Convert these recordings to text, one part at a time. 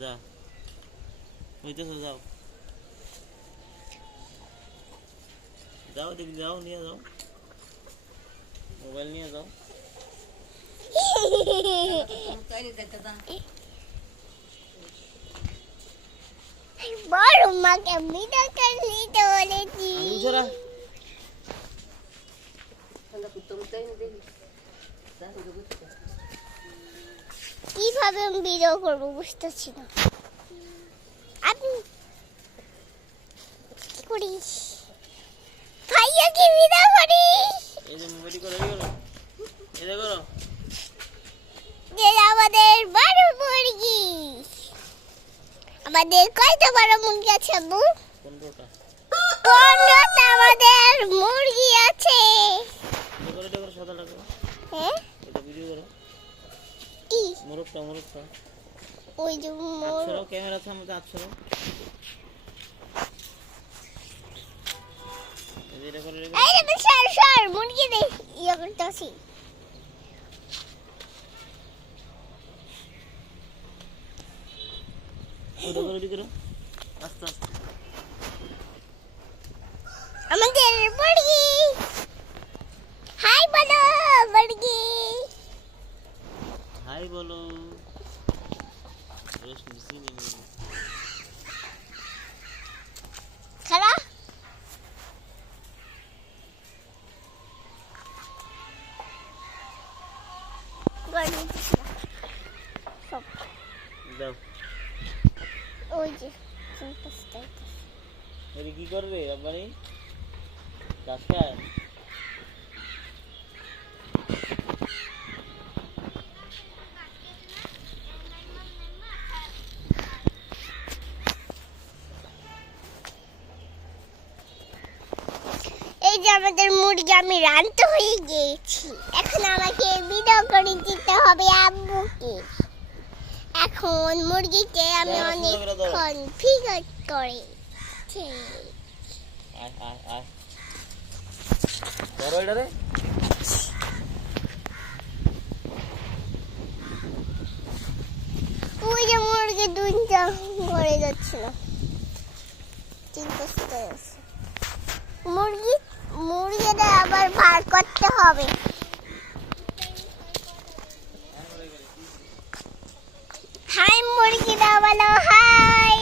যা। হইতেছে যাও। যাও দেখি যাও নিয়ে যাও। মোবাইল নিয়ে যাও। বড় মাকে বিদা করলি তো বলেছি আমি ছড়া কীভাবে আমি ভিডিও করব বুঝতেছি না। আপনি কি করিস ভাইয়া কি ভিডিও করিস এই যে মোবাইল করো এই করো। যে যে আমাদের বড় মুরগি। আমাদের কয়টা বড় মুরগি আছে আব্বু? পনেরোটা। পনেরোটা আমাদের মুরগি আছে। হ্যাঁ? ভিডিও করো। মোরগটা মোরগটা। ওই যে মোর ক্যামেরা সামনে সর মুরগি দে। ইয়ে করতেছি। আস্তে আস্তে। আমাদের মুরগি। হাই বলো মুরগি। হাই বলো। সব। দাও ওই যে এটা কি করবে আব্বানি গাছ খায়? আমাদের মুরগি আমি রান্ত হয়ে গিয়েছি। এখন আমাকে ভিডিও করে দিতে হবে আব্বুকে। এখন মুরগিকে আমি ধরো। অনেকক্ষণ ফিগার করে আয় আয় আয়। ধরো এটা রে। ওই যে মুরগি দুইটা মরে যাচ্ছিল। চিন্তা করতে আছে। মুরগি আবার ভার করতে হবে হাই মুরগি বলো হাই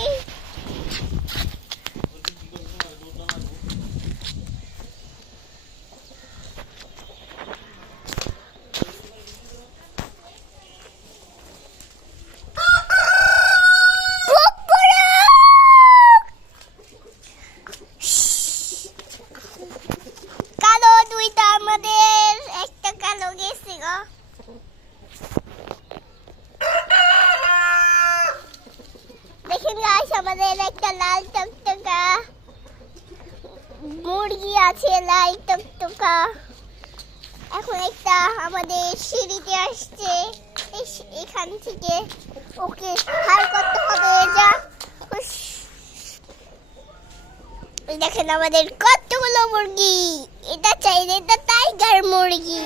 কালো দুইটা আমাদের একটা কালো গেছে গো দেখেন গাছ আমাদের একটা লাল টকটকা মুরগি লাল টকটকা। এখন একটা আমাদের সিঁড়িতে আসছে। এখান থেকে ওকে হার করতে হবে যা। দেখেন আমাদের কতগুলো মুরগি। এটা চাইলে এটা টাইগার মুরগি।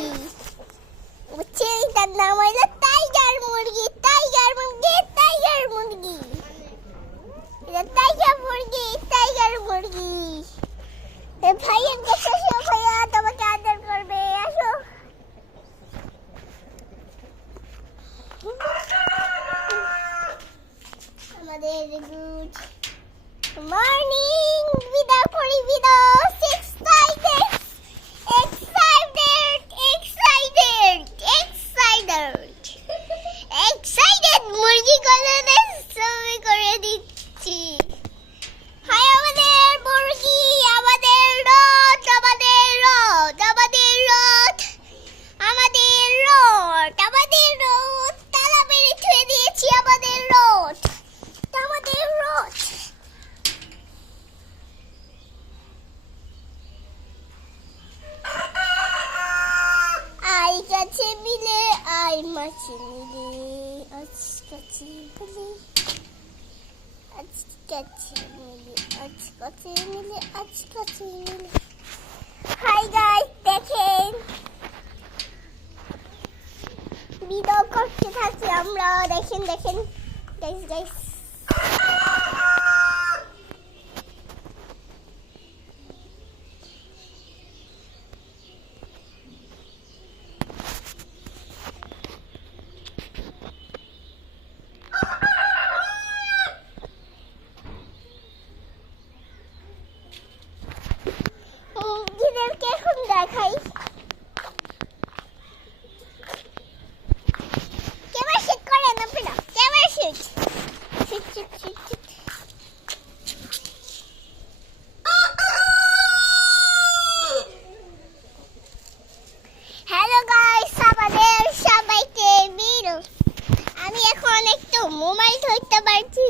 বুঝছেন? এটার নাম হইল টাইগার মুরগি। টাইগার মুরগি টাইগার মুরগি। এটা টাইগার মুরগি টাইগার মুরগি। এ মাছে মিলে আজ কাছে মিলে আজ কাছে মিলে আজ কাছে মিলে আজ কাছে মিলে হাই গাইস দেখেন। ভিডিও করতে থাকি আমরা, দেখেন দেখেন। গাইস গাইস মুরগিদেরকে এখন দেখাই ক্যামেরা শিট করে না পেলা camera shit shit shit shit shit hello guys আমাদের সবাইকে বিরো আমি এখন একটু মোবাইল ধরতে পারছি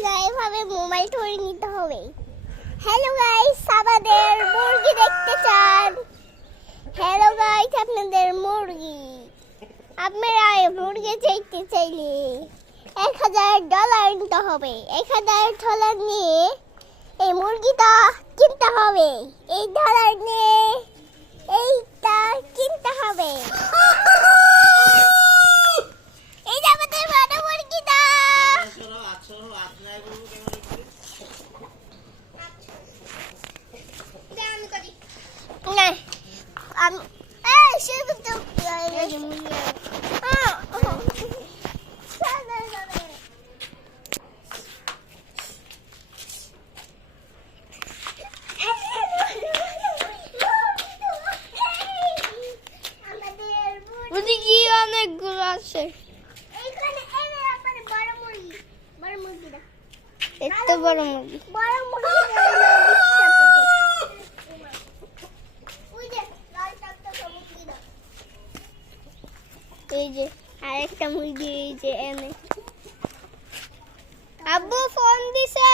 না মোবাইল ধরে নিতে হবে। হ্যালো গাইস আমাদের মুরগি দেখতে চান। হ্যালো গাইস আপনাদের মুরগি। আপনারা মুরগি চাইতে চাইলে এক হাজার ডলার নিতে হবে। এক হাজার ডলার নিয়ে এই মুরগিটা কিনতে হবে। এই ডলার নিয়ে এইটা কিনতে হবে এই যে আমাদের বড় মুরগিটা সরো আট সরো আট নাই বলব কেমন না আমি এই শিব তো মুরগি অনেকগুলো আছে এইখানে এই যে আপনার বড় মুরগি বড় মুরগিটা। এত বড় মুরগি। এই যে আরেকটা মুরগি এই যে এনে। আব্বু ফোন দিছে।